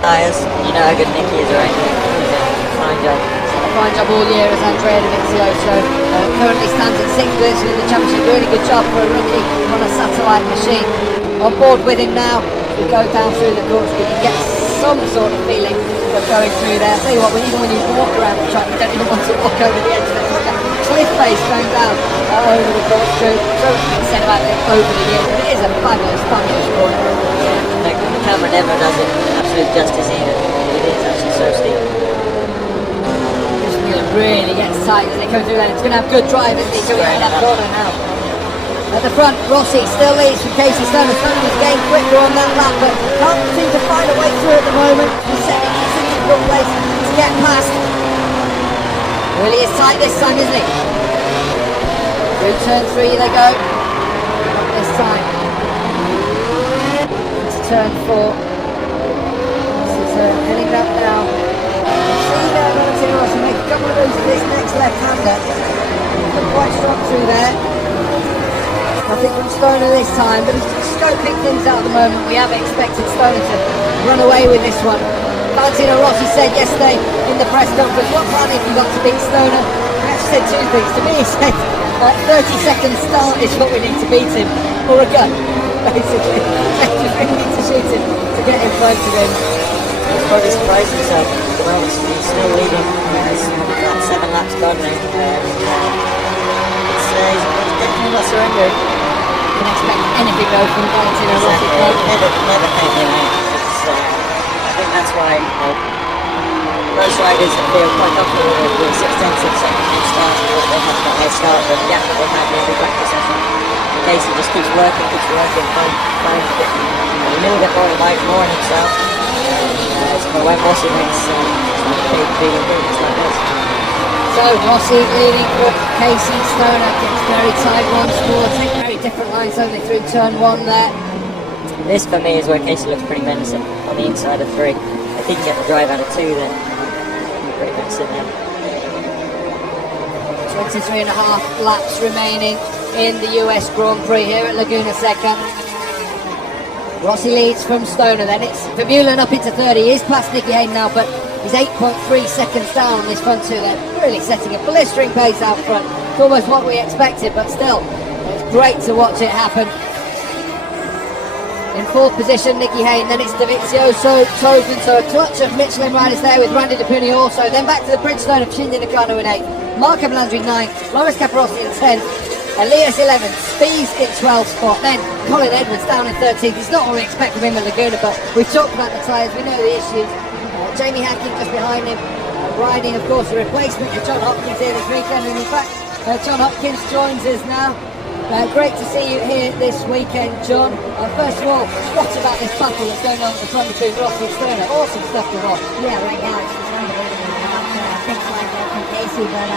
tyres. You know how good Nicky is, right? He's a fine job. A fine job all year as Andrea Dovizioso currently stands in 6th position in the championship. Really good job for a rookie on a satellite machine. On board with him now, we go down through the course, we can get some sort of feeling of going through there. I'll tell you what, even when you walk around the track, you don't even want to walk over the edge of it. It's like a cliff face going down over the course. So you said about it over the years, but it is a fabulous corner. Yeah, the camera never does it absolute justice either. It is actually so steep. Really gets tight as they come through there. It's going to have good drive, isn't he? Coming out of that corner now. At the front, Rossi still leads from Casey Stoner. Stoner was getting quicker on that lap, but can't seem to find a way through at the moment. He's setting a difficult place to get past. Really is tight this time, isn't he? Through turn 3 they go. Not this time. Into turn 4. This is heading up now. Rossi make a couple of moves to this next left-hander. Come quite strong through there. Nothing from Stoner this time, but he's scoping things out at the moment. We have expected Stoner to run away with this one. Valentino Rossi said yesterday in the press conference, what plan have you got to beat Stoner? He actually said 2 things. To me he said 30-second start is what we need to beat him, or a gun, basically. We need to shoot him to get in front of him. He's probably surprised himself. Well, he's still leading. He's got 7 laps gone now. He's definitely not surrendering. You can expect anything though from Valentino Rossi. Never taking out. I think that's why most riders feel quite comfortable with 6/10 of second start because they have that high start, but the gap that they have in every practice session. In case he just keeps working, trying to get a little bit more on himself. But when Rossi makes big improvements like this. So Rossi leading for Casey. Stoner gets very tight once more. Take very different lines only through turn 1 there. This for me is where Casey looks pretty menacing on the inside of 3. If he can get the drive out of 2 then he'll be pretty menacing now. 23.5 laps remaining in the US Grand Prix here at Laguna Seca. Rossi leads from Stoner, then it's Vermeulen up into 30. He is past Nicky Hayden now, but he's 8.3 seconds down on this front 2. They're really setting a blistering pace out front. It's almost what we expected, but still, it's great to watch it happen. In 4th position, Nicky Hayden, then it's Dovizioso, Toven, so a clutch of Michelin riders there with Randy DePuni also. Then back to the Bridgestone of Shinji Nakano in 8th, Marco Melandri 9th, Loris Capirossi in 10th, Elias 11th, Spies in 12th spot, then Colin Edwards down in 13th. It's not what we expect from him at Laguna, but we've talked about the tyres, we know the issues. Jamie Hankin just behind him, riding of course a replacement for John Hopkins here this weekend, and in fact John Hopkins joins us now. Great to see you here this weekend, John. First of all, what about this battle that's going on at the front between Rossi and Stoner? Awesome stuff to watch. Yeah, right now it's just unbelievable. Things like that from Casey, but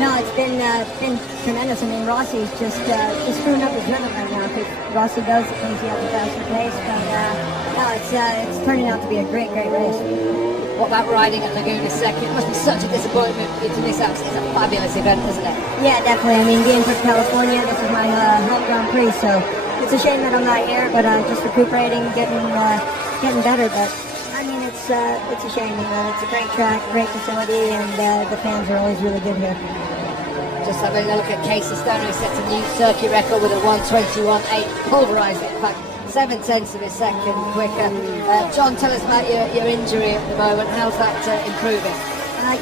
no, it's been tremendous. I mean, Rossi's just screwing up his rhythm right now because Rossi does thinks he has a faster pace, but no, it's turning out to be a great race. What about riding at Laguna Seca? It must be such a disappointment to miss out. It's a fabulous event, isn't it? Yeah, definitely. I mean, being from California, this is my home Grand Prix, so it's a shame that I'm not here, but just recuperating, getting better. But I mean, it's a shame. You know, it's a great track, great facility, and the fans are always really good here. Just having a look at Casey Stoner, who sets a new circuit record with a 1:21.8, pulverised it. In fact, 7/10 of a second quicker. John, tell us about your injury at the moment. How's that improving?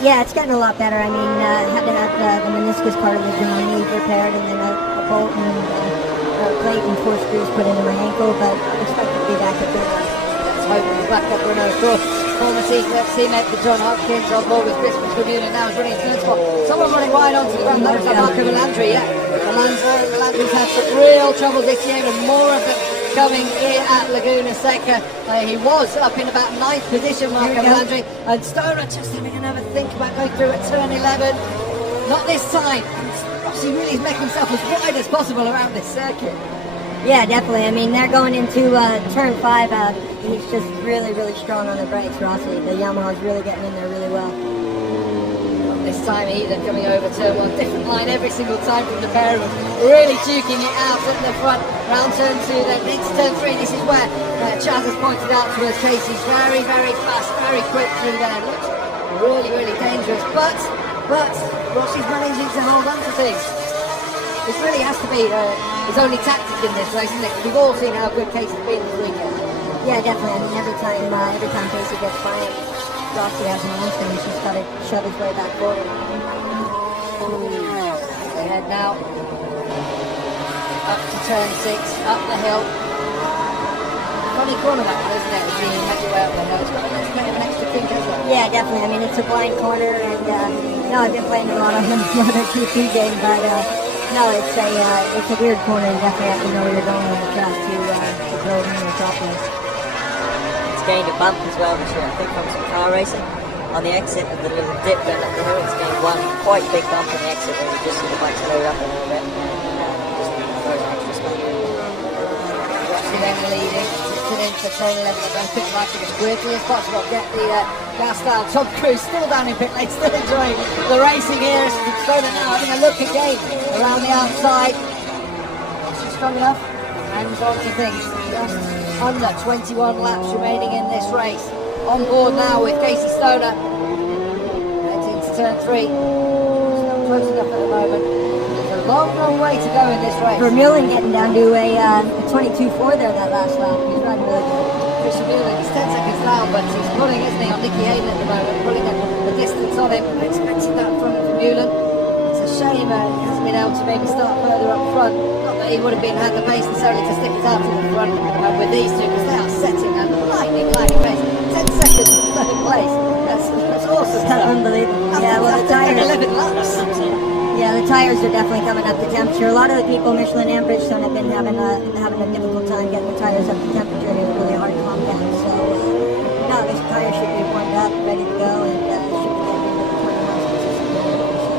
Yeah, it's getting a lot better. I mean, I had to have the meniscus part of the knee repaired, and then a bolt and plate and 4 screws put into my ankle, but I'm expected to be back at good. Let's hope he's back up, Renault. Of course, former teammate for John Hopkins on board with Christmas Vermeulen now is running third spot. Someone running wide onto the front, that was Marco Melandri, yeah. Melandri's had some real trouble this year, and more of them coming here at Laguna Seca. He was up in about 9th position, Marco Melandri, and Stoner just having another think about going through at turn 11. Not this time. Rossi really is making himself as wide as possible around this circuit. Yeah, definitely. I mean, they're going into turn 5. He's just really strong on the brakes, Rossi. The Yamaha's really getting in there really well. this time either, coming over turn one. Different line every single time from the pair of them. Really duking it out at the front. Round turn two, then into turn three. This is where Chaz has pointed out to us. Casey's very, very fast, very quick through there. Looks really, really dangerous. But Rossi's managing to hold on to things. This really has to be his only tactic in this race, isn't it? We've all seen how good Casey's been this weekend. Yeah, definitely. I mean, every time Casey gets by him, Rossi has an instinct. He's just got to shove his way back forward. They head now up to turn six, up the hill. Funny corner that one, isn't it? It's being made way up the hill. It's got a little bit of an extra kick as well. Yeah, definitely. I mean, it's a blind corner, and I've been playing a lot of MotoGP game, but it's a weird corner. You definitely have to know where you're going on the track to throw it in the top place. It's gained a bump as well this year, I think, from some car racing. On the exit of the little dip going up the hill, it's gained one quite big bump on the exit where we just sort of like slowed up a little bit. Just throw an extra spin. Rossi then leading, sitting in for turn 11, and pick back as quickly as possible. Get the gas down. Tom Cruise still down in pit lane, still enjoying the racing here. Stoner now having a look again around the outside. She's strong enough, hands on to things. Just under 21 laps remaining in this race. On board now with Casey Stoner. Heads into turn three. It's not close enough at the moment. There's a long, long way to go in this race. Vermeulen getting down to a 22.4 there that last lap. He's riding really good. Chris Vermeulen, he's 10 seconds down, but he's pulling, isn't he, on Nicky Hayden at the moment, pulling the distance on him. I expected that from Vermeulen. It's a shame he hasn't been able to maybe start further up front. Not that he would have had the pace necessarily to stick it out to the front with these two, because they are setting a lightning pace. 10 seconds in third place. That's awesome. That's unbelievable. Yeah, well, the tires. 11 laps. Yeah, the tires are definitely coming up to temperature. A lot of the people, Michelin and Bridgestone, have been having a difficult time getting the tires up to temperature. It's really hard to calm down. So, no, this tire should be warmed up, ready to go, and should be getting into the 20 miles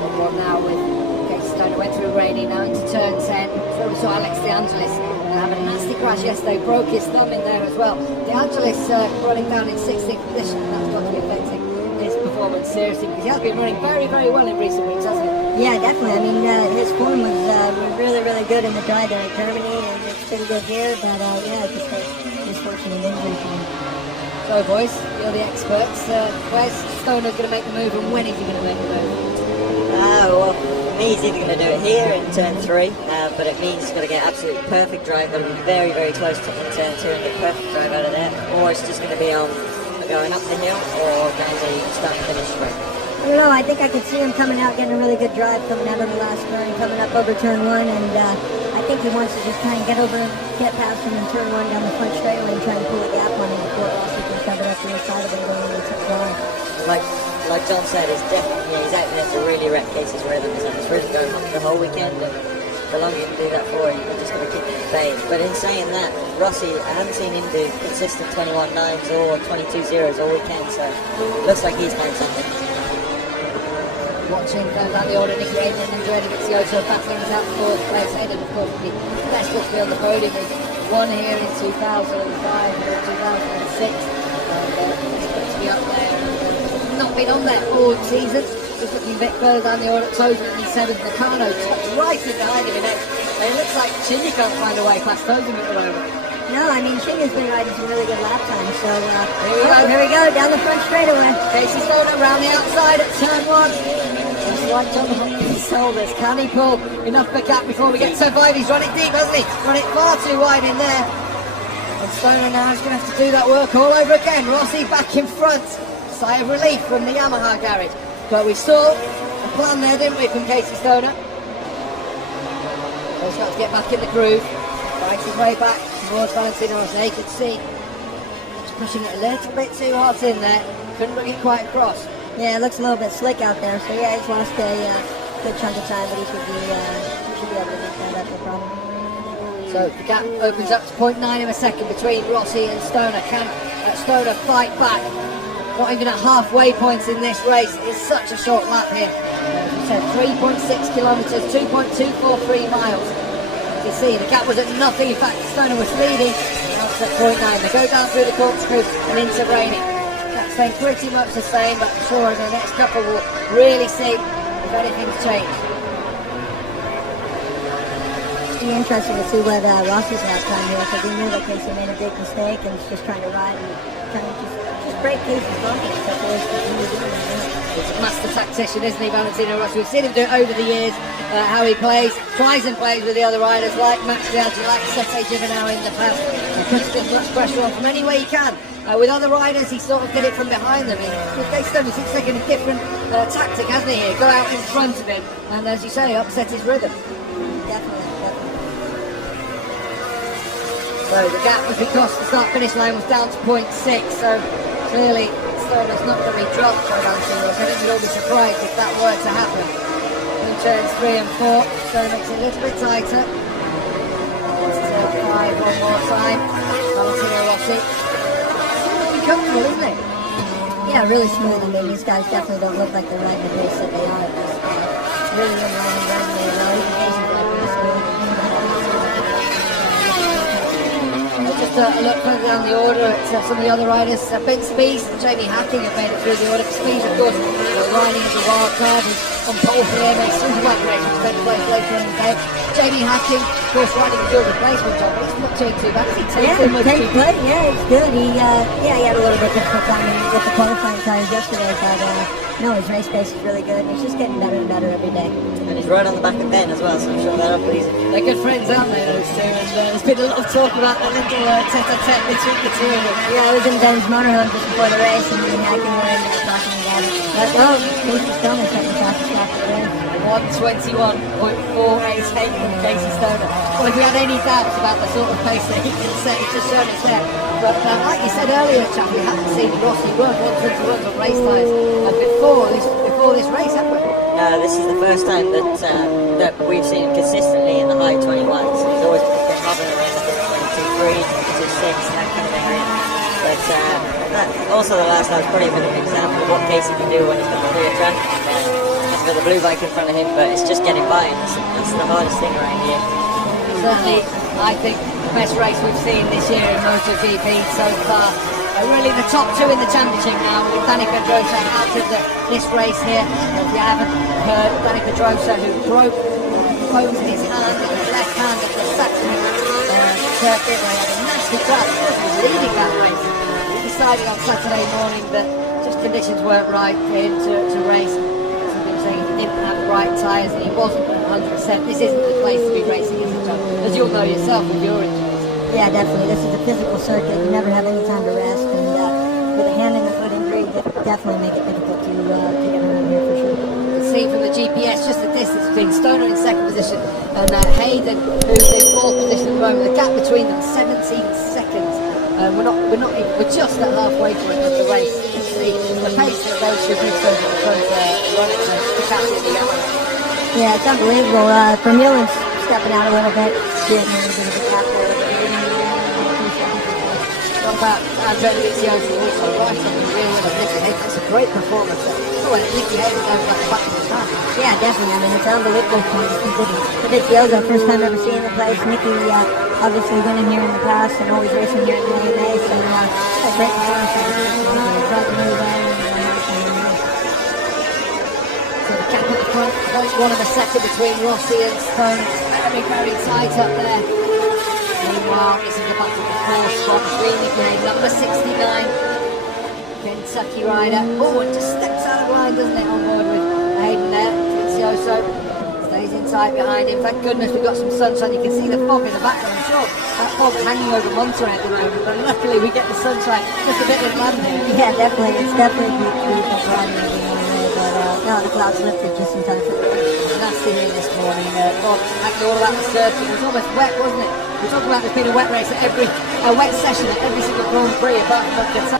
One more now with Casey Stoner. Went through Rainy, now into turn 10. So we saw Alex De Angelis have a nasty crash yesterday, broke his thumb in there as well. De Angelis running down in 16th position, and that's got to be affecting his performance seriously, because he has been running very, very well in recent weeks, hasn't he? Yeah, definitely. I mean, his form was really, really good in the dry there in Germany, and it's been good here, but yeah, just a misfortunate injury for him. So, boys, you're the experts. Where's Stoner going to make the move, and when is he going to make the move? Well, for me, he's either going to do it here in turn three, but it means he's got to get absolutely perfect drive, got to be very, very close to turn two and get perfect drive out of there, or it's just going to be on going up the hill or going to start and finish straight. I don't know, I think I could see him coming out, getting a really good drive coming out of the last turn, coming up over turn one, and I think he wants to just kind of get past him in turn one down the front straightaway and try and pull a gap on him before Rossi can cover up the inside of him going into the drive. Like John said, it's definitely, he's out there to really wreck Casey's rhythm. It's really going on the whole weekend, and the longer you can do that for, you're just going to keep it at bay. But in saying that, Rossi, I haven't seen him do consistent 21.9s or 22.0s all weekend, so it looks like he's found something. Watching down the order, Nicky Hayden and Andrea Vizioso battling out fourth place. Hayden, of course, the best look on the podium. He won here in 2005 and 2006. To be up there. Not been on there all season. Just looking a bit further down the order. Tozen in 7th. Nakano tucked right in behind him in 8th. It looks like Shinji can't find a way past Tozen at the moment. No, I mean, Shinya's been riding some really good lap times, so here we go, down the front straightaway. Casey Stoner around the outside at turn 1. He's right on his shoulders. Can he pull enough back up before we get to turn 5? He's run it deep, hasn't he? Run it far too wide in there. And Stoner now is going to have to do that work all over again. Rossi back in front. Sigh of relief from the Yamaha garage. But we saw the plan there, didn't we, from Casey Stoner? He's got to get back in the groove. Fight his way back towards Valentino Rossi. You could see he's pushing it a little bit too hard in there. Couldn't bring it quite across. Yeah, it looks a little bit slick out there. So yeah, he's lost a good chunk of time, but he should be able to make that up, no problem. So the gap opens up to 0.9 of a second between Rossi and Stoner. Can Stoner fight back? Not even at halfway points in this race. It's such a short lap here. As we said, 3.6 kilometres, 2.243 miles. As you see, the gap was at nothing. In fact, Stoner was leading. Now it's at 0.9. They go down through the corkscrew and into Rainy. That's staying pretty much the same, but I'm sure in the next couple we'll really see if anything's changed. It'll be interesting to see what Rossi's lap time here, because we knew that Casey made a big mistake and was just trying to ride and kind of just break Casey's confidence. That's always what he was doing. He's a master tactician, isn't he, Valentino Rossi? We've seen him do it over the years, how he plays, tries and plays with the other riders, like Max Biaggi, like Sete Giovinazzi in the past. He puts as much pressure on from any way he can. With other riders, he sort of did it from behind them. With Daytona, he's taken a different tactic, hasn't he, here? Go out in front of him, and as you say, upset his rhythm. Definitely. So the gap was because the start-finish line was down to 0.6, so clearly Stoner's not going to be dropped by Valentino. I think we'd all be surprised if that were to happen. In turns 3 and 4, Stoner makes it a little bit tighter. It's turn 5 one more time. Valentino Rossi. Really comfortable, isn't it? Yeah, really smooth. I mean, these guys definitely don't look like they're riding the pace that they are. It's really in line with where they are. Even Casey's like really smooth. Just a look further down the order at some of the other riders. Ben Spies and Jamie Hacking have made it through the order. Spies, of course, riding as a wild card. He's on pole for the MX Superbike race, which is taking place later in the day. Jamie Hacking, of course, riding a good replacement job, but it's not doing too bad. He takes too much too good. Yeah, it's good. He had a little bit difficult time with the qualifying tires yesterday, but no, his race pace is really good. And he's just getting better and better every day. And he's right on the back of Ben as well, so I'm sure that'll please him. They're good friends, aren't they, those two? And there's been a lot of talk about the little tete-a-tete between the two of them. Yeah, I was in Ben's motorhome just before the race, and me and Hacking were in there talking about it. But no, Casey Stoner set the fastest lap of the day. 121.488 from Casey Stoner. Well, if we had any doubts about the sort of pace that he can set, he's just shown us there. But like you said earlier, chap, we haven't seen Rossi run 121 on race tyres before this race, have we? No, this is the first time that we've seen him consistently in the high 21s. He's always been hovering around 22.3, 22.6, that kind of area. But also the last time was probably a bit of an example of what Casey can do when he's got a clear track. He's got the blue bike in front of him, but it's just getting by, and that's the hardest thing around here. Certainly, I think the best race we've seen this year in MotoGP so far. Really the top two in the championship now, with Dani Pedrosa out of this race here. If you haven't heard, Dani Pedrosa, who broke both his hand, his left hand at the Saxon circuit, where he had a nasty crash. He was leading that race. He decided on Saturday morning that just conditions weren't right for him to race. He was saying he didn't have the right tyres and he wasn't 100%. This isn't the place to be racing, is it, John? As you'll know yourself with your injuries. Yeah, definitely. This is a physical circuit. You never have any time to rest, and with a hand and a foot injury, that definitely make it difficult to get around here for sure. You can see from the GPS just the distance between Stoner in second position and Hayden, who's in fourth position at the moment. The gap between them 17 seconds. We're just at halfway through the race. You can see the pace that those two big guys in the front running. It's absolutely amazing. Yeah, it's unbelievable. Vermeulen's stepping out a little bit, getting a little bit of a gap there. What about Andrea Dovizioso also right on the rear with Nicky Hayden? That's a great performance there. Oh, and Nicky Hayden going back in the car. Yeah, definitely. I mean, it's unbelievable for Dovizioso, first time ever seeing the place. Nicky obviously winning here in the past and always racing here in the AMA, so a great performance for Dovizioso. Tried to move on So the gap at the front, 0.1 of a second between Rossi and Stone. It's very, very tight up there. Meanwhile, this is the battle for fourth spot between Nicky Hayden, number 69. Kentucky rider. Oh, it just steps out of line, doesn't it, on board with Hayden there. Dovizioso stays in tight behind him. Thank goodness we've got some sunshine. You can see the fog in the background. I'm sure that fog's hanging over Monterey at the moment, but luckily we get the sunshine just a bit inland here. Yeah, definitely. It's definitely beautiful riding but no, the clouds lifted just in time for the race. Nasty here this morning. Fog hanging all about the circuit. It was almost wet, wasn't it? We talk about there's been a wet race at a wet session at every single Grand Prix apart from Kentucky.